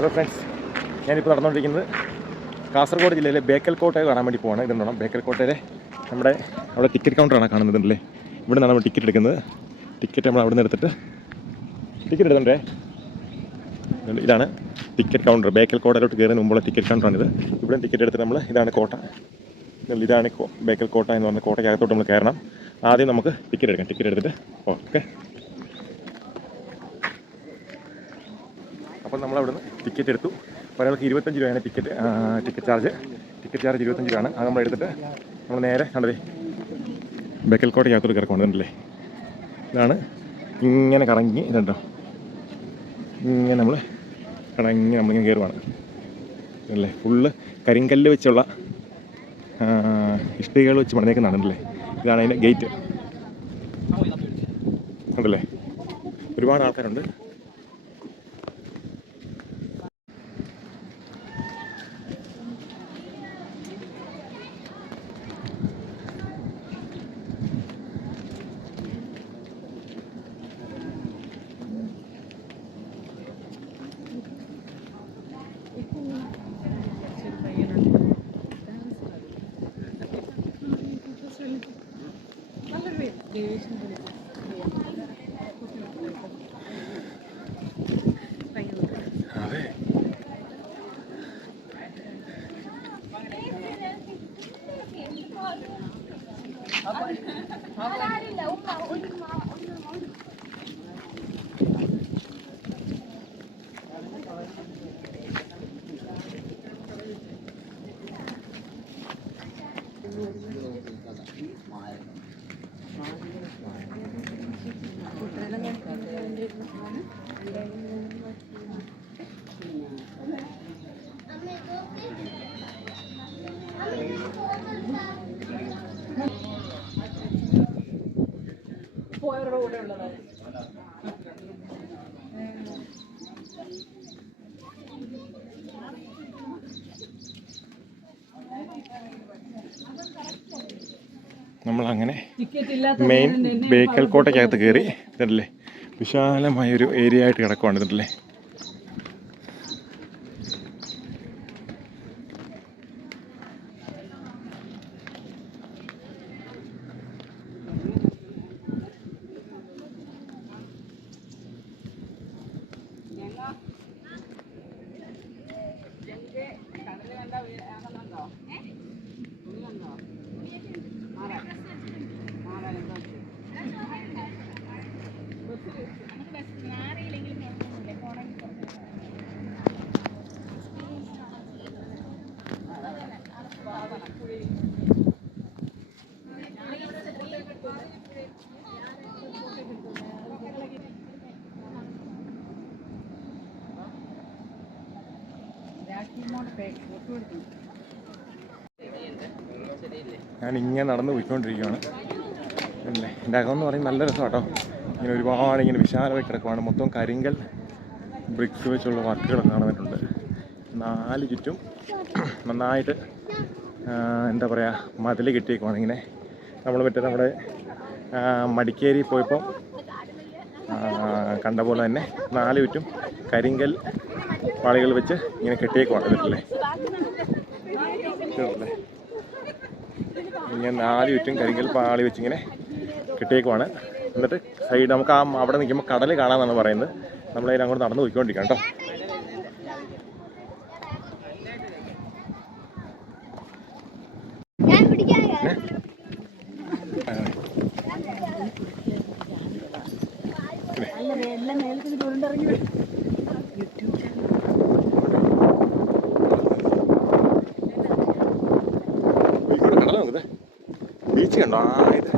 Hello friends, ഞാനിപ്പോൾ നടന്നുകൊണ്ടിരിക്കുന്നത് കാസർഗോഡ് ജില്ലയിലെ ബേക്കൽ കോട്ടയെ കാണാൻ വേണ്ടി പോവാണ്. ഇതുണ്ടോ ബേക്കൽ കോട്ടയിലെ അവിടെ ടിക്കറ്റ് കൗണ്ടറാണ് കാണുന്നതല്ലേ. ഇവിടെ നിന്നാണ് നമ്മൾ ടിക്കറ്റ് എടുക്കുന്നത്. ടിക്കറ്റ് നമ്മൾ അവിടെ നിന്ന് എടുത്തിട്ട് ടിക്കറ്റ് എടുക്കണ്ടേ. ഇതാണ് ടിക്കറ്റ് കൗണ്ടർ. ബേക്കൽ കോട്ടയിലോട്ട് കയറുന്നതിന് മുമ്പുള്ള ടിക്കറ്റ് കൗണ്ടറാണിത്. ഇവിടെ ടിക്കറ്റ് എടുത്തിട്ട് നമ്മൾ ഇതാണ് കോട്ട, ഇതാണ് ബേക്കൽ കോട്ട എന്ന് പറഞ്ഞ കോട്ടയ്ക്കകത്തോട്ട് നമ്മൾ കയറണം. ആദ്യം നമുക്ക് ടിക്കറ്റ് എടുക്കാം. ടിക്കറ്റ് എടുത്തിട്ട് ഓക്കെ. അപ്പോൾ നമ്മളവിടുന്ന് ടിക്കറ്റ് എടുത്തു. ഒരാൾക്ക് 25 രൂപയാണ് ടിക്കറ്റ് ചാർജ്. ടിക്കറ്റ് ചാർജ് 25 രൂപയാണ്. അത് നമ്മൾ എടുത്തിട്ട് നമ്മൾ നേരെ കണ്ടതേ ബേക്കൽ കോട്ടയ്ക്കകത്തോട്ട് കിടക്കുന്നുണ്ടല്ലേ. ഇതാണ് ഇങ്ങനെ കറങ്ങി ഇതുണ്ടോ, ഇങ്ങനെ നമ്മൾ കറങ്ങി നമ്മളിങ്ങനെ കയറുവാണ് അല്ലേ. ഫുള്ള് കരിങ്കല്ല് വെച്ചുള്ള ഇഷ്ടികകൾ വെച്ച് പണിതേക്കുന്നതാണല്ലേ. ഇതാണ് അതിൻ്റെ ഗേറ്റ് ഉണ്ടല്ലേ. ഒരുപാട് ആൾക്കാരുണ്ട്. നമ്മളങ്ങനെ മെയിൻ ബേക്കൽ കോട്ടയ്ക്കകത്ത് കയറി. ഇതല്ലേ വിശാലമായൊരു ഏരിയ ആയിട്ട് കിടക്കുവാണ്. ഇതല്ലേ ഞാനിങ്ങനെ നടന്ന് പോയിക്കൊണ്ടിരിക്കുകയാണ് അല്ലേ. എൻ്റെ അകമെന്ന് പറയുന്നത് നല്ല രസം കേട്ടോ. ഇങ്ങനെ ഒരുപാട് ഇങ്ങനെ വിശാലമായി കിടക്കുവാണ്. മൊത്തം കരിങ്കൽ ബ്രിക്സ് വെച്ചുള്ള വർക്കുകളൊക്കെ കാണാനായിട്ടുണ്ട്. 4 ചുറ്റും നന്നായിട്ട് എന്താ പറയുക മതിൽ കെട്ടിയേക്കുവാണ്. ഇങ്ങനെ നമ്മൾ നമ്മുടെ മടിക്കേരി പോയപ്പോൾ കണ്ട പോലെ തന്നെ 4 ചുറ്റും കരിങ്കൽ പാളികൾ വെച്ച് ഇങ്ങനെ കെട്ടിയേക്കുവാണ്. ഇതല്ലേ ഇങ്ങനെ 4 ചുറ്റും കരിങ്കൽ പാളി വെച്ചിങ്ങനെ കെട്ടിയേക്കുവാണ്. എന്നിട്ട് സൈഡ് നമുക്ക് അവിടെ നിൽക്കുമ്പോൾ കടൽ കാണാമെന്നാണ് പറയുന്നത്. നമ്മളതിൽ അങ്ങോട്ട് നടന്ന് പോയിക്കൊണ്ടിരിക്കാം കേട്ടോ. ബീച്ച് കണ്ടോ? ഇത്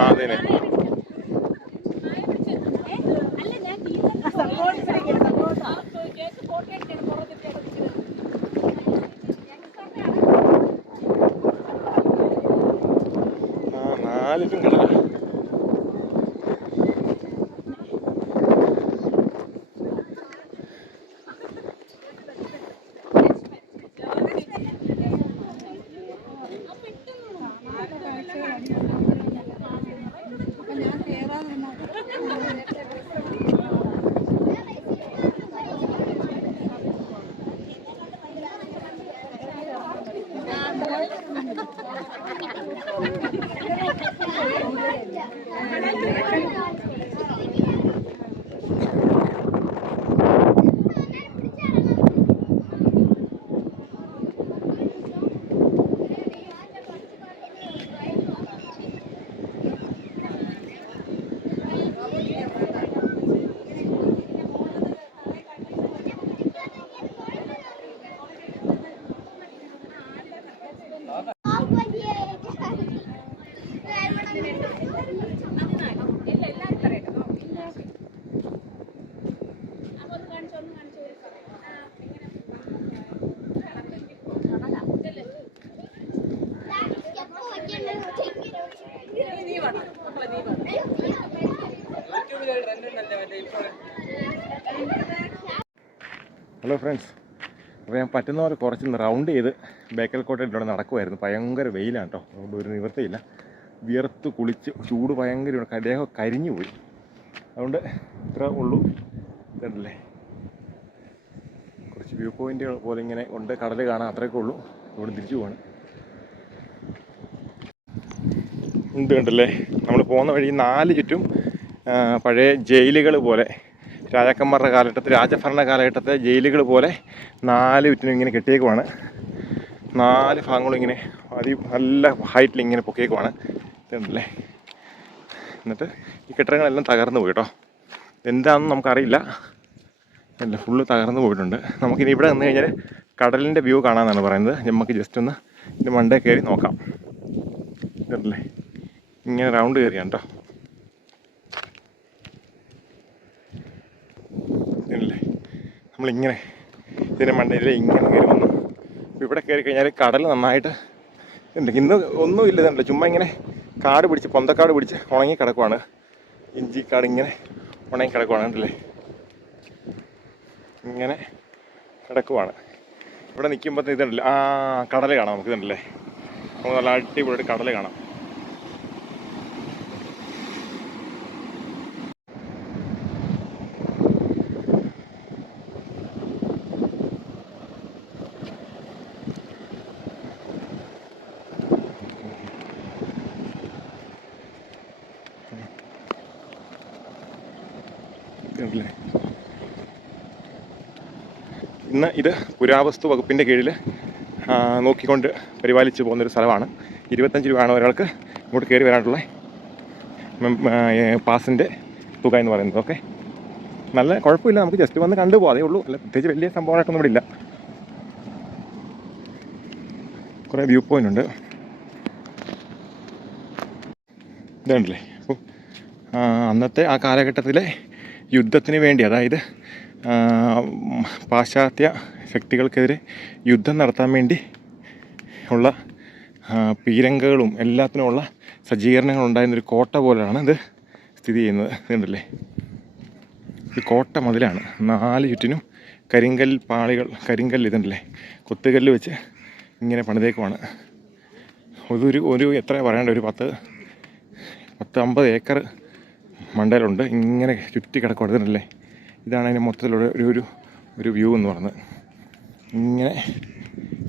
അതെ. നാലിലും കടല. ഹലോ ഫ്രണ്ട്സ്, അപ്പോൾ ഞാൻ പറ്റുന്ന പോലെ കുറച്ച് റൗണ്ട് ചെയ്ത് ബേക്കൽ കോട്ടയിലൂടെ നടക്കുമായിരുന്നു. ഭയങ്കര വെയിലാണ് കേട്ടോ, അതുകൊണ്ട് ഒരു നിവൃത്തിയില്ല. വിയർത്ത് കുളിച്ച് ചൂട് ഭയങ്കര, ദേഹം കരിഞ്ഞു പോയി. അതുകൊണ്ട് ഇത്ര ഉള്ളൂ. ഇതല്ലേ കുറച്ച് വ്യൂ പോയിൻ്റുകൾ പോലെ ഇങ്ങനെ ഉണ്ട്, കടൽ കാണാൻ അത്രയൊക്കെ ഉള്ളൂ. ഇവിടെ തിരിച്ചു പോവാണ്. ഉണ്ട് കണ്ടല്ലേ, നമ്മൾ പോകുന്ന വഴി 4 ചുറ്റും പഴയ ജയിലുകൾ പോലെ, രാജാക്കന്മാരുടെ കാലഘട്ടത്തിൽ, രാജഭരണ കാലഘട്ടത്തെ ജയിലുകൾ പോലെ 4 ചുറ്റിനും ഇങ്ങനെ കെട്ടിയേക്കുവാണ്. 4 ഭാഗങ്ങളും ഇങ്ങനെ നല്ല ഹൈറ്റിൽ ഇങ്ങനെ പൊക്കിയേക്കുവാണ്. ഇതുണ്ടല്ലേ, എന്നിട്ട് ഈ കെട്ടിടങ്ങളെല്ലാം തകർന്നു പോയി കേട്ടോ. എന്താണെന്ന് നമുക്കറിയില്ല, അല്ല ഫുള്ള് തകർന്നു പോയിട്ടുണ്ട്. നമുക്കിനി ഇവിടെ നിന്ന് കഴിഞ്ഞാൽ കടലിൻ്റെ വ്യൂ കാണാമെന്നാണ് പറയുന്നത്. നമുക്ക് ജസ്റ്റ് ഒന്ന് ഇത് മണ്ടേ കയറി നോക്കാം. ഇതല്ലേ, ഇങ്ങനെ റൗണ്ട് കയറിയാണ് കേട്ടോ. ഇല്ലേ, നമ്മളിങ്ങനെ ഇതിൻ്റെ മണ്ടയിൽ ഇങ്ങനെ കയറി വന്നു. ഇവിടെ കയറി കഴിഞ്ഞാൽ കടൽ നന്നായിട്ട് ഉണ്ട്. ഇന്ന് ഒന്നുമില്ല, ഇതുണ്ട് ചുമ്മാ ഇങ്ങനെ കാട് പിടിച്ച്, പൊന്തക്കാട് പിടിച്ച് ഉണങ്ങി കിടക്കുവാണ്. ഇഞ്ചിക്കാട് ഇങ്ങനെ ഉണങ്ങി കിടക്കുവാണ്. കണ്ടല്ലേ, ഇങ്ങനെ കിടക്കുവാണ്. ഇവിടെ നിൽക്കുമ്പോൾ ഇതുണ്ടല്ലേ, കടൽ കാണാം നമുക്ക്. ഇതുണ്ടല്ലേ, നമുക്ക് നല്ല അടിപൊളിയായിട്ട് കടൽ കാണാം. ഇന്ന് ഇത് പുരാവസ്തു വകുപ്പിൻ്റെ കീഴിൽ നോക്കിക്കൊണ്ട് പരിപാലിച്ച് പോകുന്നൊരു സ്ഥലമാണ്. 25 രൂപയാണ് ഒരാൾക്ക് ഇങ്ങോട്ട് കയറി വരാനുള്ള പാസിൻ്റെ തുക എന്ന് പറയുന്നത്. ഓക്കെ, നല്ല കുഴപ്പമില്ല, നമുക്ക് ജസ്റ്റ് വന്ന് കണ്ടു പോകാം, അതേ ഉള്ളൂ. അല്ല പ്രത്യേകിച്ച് വലിയ സംഭവമായിട്ടൊന്നും ഇവിടെ ഇല്ല. കുറേ വ്യൂ പോയിൻ്റ് ഉണ്ട്. ഇതുണ്ടല്ലേ, അപ്പോൾ അന്നത്തെ ആ കാലഘട്ടത്തിലെ യുദ്ധത്തിന് വേണ്ടി, അതായത് പാശ്ചാത്യ ശക്തികൾക്കെതിരെ യുദ്ധം നടത്താൻ വേണ്ടി ഉള്ള പീരങ്കകളും എല്ലാത്തിനുമുള്ള സജ്ജീകരണങ്ങൾ ഉണ്ടായിരുന്നൊരു കോട്ട പോലെയാണ് ഇത് സ്ഥിതി ചെയ്യുന്നത്. ഇതുണ്ടല്ലേ, ഇത് കോട്ട മതിലാണ്. 4 ചുറ്റിനും കരിങ്കൽ പാളികൾ, കരിങ്കല്ല് ഇതുണ്ടല്ലേ, കൊത്തുകല്ല് വെച്ച് ഇങ്ങനെ പണിതേക്കുവാണ്. ഒരു എത്ര പറയണ്ട, ഒരു 10-50 ഏക്കർ മണ്ടയിലുണ്ട്. ഇങ്ങനെ ചുറ്റി കിടക്കുവാണ്. ഇതുണ്ടല്ലേ, ഇതാണ് അതിൻ്റെ മൊത്തത്തിലുള്ള ഒരു വ്യൂ എന്ന് പറയുന്നത്. ഇങ്ങനെ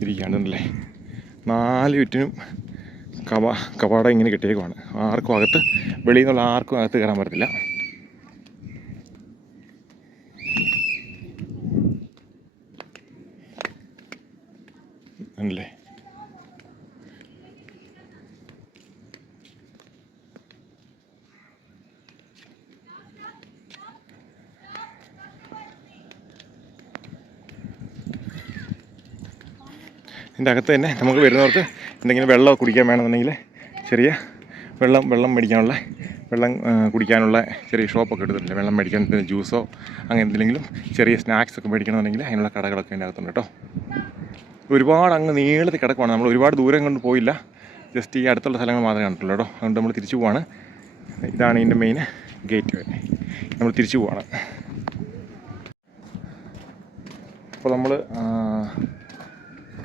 ഇരിക്കുകയാണെന്നല്ലേ, 4 ചുറ്റിനും കവാടം ഇങ്ങനെ കെട്ടിയേക്കുവാണ്. ആർക്കും അകത്ത്, വെളിയിൽ നിന്നുള്ള ആർക്കും അകത്ത് കയറാൻ പറ്റത്തില്ല. അല്ലേ, ഇതിൻ്റെ അകത്ത് തന്നെ നമുക്ക് വരുന്നവർക്ക് എന്തെങ്കിലും വെള്ളം കുടിക്കാൻ വേണമെന്നുണ്ടെങ്കിൽ ചെറിയ വെള്ളം മേടിക്കാനുള്ള, വെള്ളം കുടിക്കാനുള്ള ചെറിയ ഷോപ്പൊക്കെ എടുത്തിട്ടുണ്ട്. വെള്ളം മേടിക്കാൻ, ജ്യൂസോ അങ്ങനെ എന്തെങ്കിലും ചെറിയ സ്നാക്സൊക്കെ മേടിക്കണമെന്നുണ്ടെങ്കിൽ അതിനുള്ള കടകളൊക്കെ അതിൻ്റെ അകത്തുണ്ട് കേട്ടോ. ഒരുപാട് അങ്ങ് നീളത്തിൽ കിടക്കുവാണ്. നമ്മൾ ഒരുപാട് ദൂരം കൊണ്ട് പോയില്ല, ജസ്റ്റ് ഈ അടുത്തുള്ള സ്ഥലങ്ങൾ മാത്രമേ കണ്ടിട്ടുള്ളൂ കേട്ടോ. അതുകൊണ്ട് നമ്മൾ തിരിച്ചു പോവാണ്. ഇതാണ് ഇതിൻ്റെ മെയിൻ ഗേറ്റ് വരെ. നമ്മൾ തിരിച്ചു പോവാണ്. അപ്പോൾ നമ്മൾ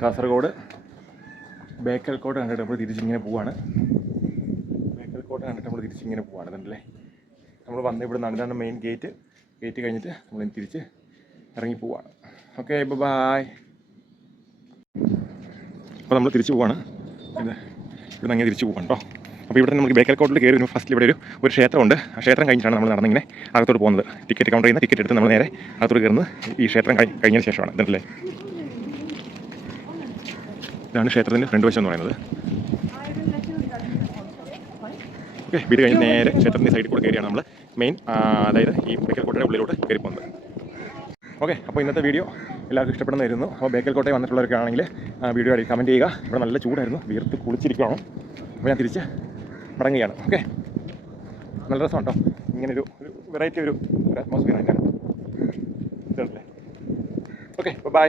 കാസർഗോഡ് ബേക്കൽ കോട്ട കണ്ടിട്ട് നമ്മൾ തിരിച്ചിങ്ങനെ പോവാണ്. ബേക്കൽ കോട്ട കണ്ടിട്ട് നമ്മൾ തിരിച്ചിങ്ങനെ പോവാണ്. അതല്ലേ, നമ്മൾ വന്ന് ഇവിടെ നിന്നാണ്, ഇതാണ് മെയിൻ ഗേറ്റ്. ഗേറ്റ് കഴിഞ്ഞിട്ട് നമ്മൾ തിരിച്ച് ഇറങ്ങി പോവാണ്. Okay, bye. അപ്പോൾ നമ്മൾ തിരിച്ച് പോവാണ്. ഇവിടെ അങ്ങനെ തിരിച്ച് പോകാം കേട്ടോ. അപ്പോൾ ഇവിടെ നമുക്ക് ബേക്കൽ കോട്ടിൽ കയറി വരുമ്പോൾ ഫസ്റ്റ് ഇവിടെ ഒരു ക്ഷേത്രമുണ്ട്. ആ ക്ഷേത്രം കഴിഞ്ഞിട്ടാണ് നമ്മൾ നടന്നിങ്ങനെ അകത്തോട്ട് പോകുന്നത്. ടിക്കറ്റ് കൗണ്ടറിൽ നിന്ന് ടിക്കറ്റ് എടുത്ത് നമ്മൾ നേരെ അകത്തോട്ട് കയറുന്നത് ഈ ക്ഷേത്രം കഴിഞ്ഞതിന് ശേഷമാണ്. ഇതല്ലേ, ഇതാണ് ക്ഷേത്രത്തിൻ്റെ ഫ്രണ്ട് വശം എന്ന് പറയുന്നത്. ഓക്കെ, വീട് കഴിഞ്ഞ് നേരെ ക്ഷേത്രത്തിൻ്റെ സൈഡിൽ കൂടെ കയറിയാണ് നമ്മൾ മെയിൻ, അതായത് ഈ ബേക്കൽ കോട്ടയുടെ ഉള്ളിലോട്ട് കയറി പോകുന്നത്. ഓക്കെ, അപ്പോൾ ഇന്നത്തെ വീഡിയോ എല്ലാവർക്കും ഇഷ്ടപ്പെടുന്നതായിരുന്നു. അപ്പോൾ ബേക്കൽ കോട്ടയിൽ വന്നിട്ടുള്ളവരൊക്കെ ആണെങ്കിൽ വീഡിയോ ആയി കമൻറ്റ് ചെയ്യുക. ഇവിടെ നല്ല ചൂടായിരുന്നു, വീർത്ത് കുളിച്ചിരിക്കുകയാണ്. അപ്പോൾ ഞാൻ തിരിച്ച് മടങ്ങുകയാണ്. ഓക്കെ, നല്ല രസമാണ് കേട്ടോ, ഇങ്ങനൊരു വെറൈറ്റി ഒരു അറ്റ്മോസ്ഫിയർ അതിൻ്റെ. Okay, by.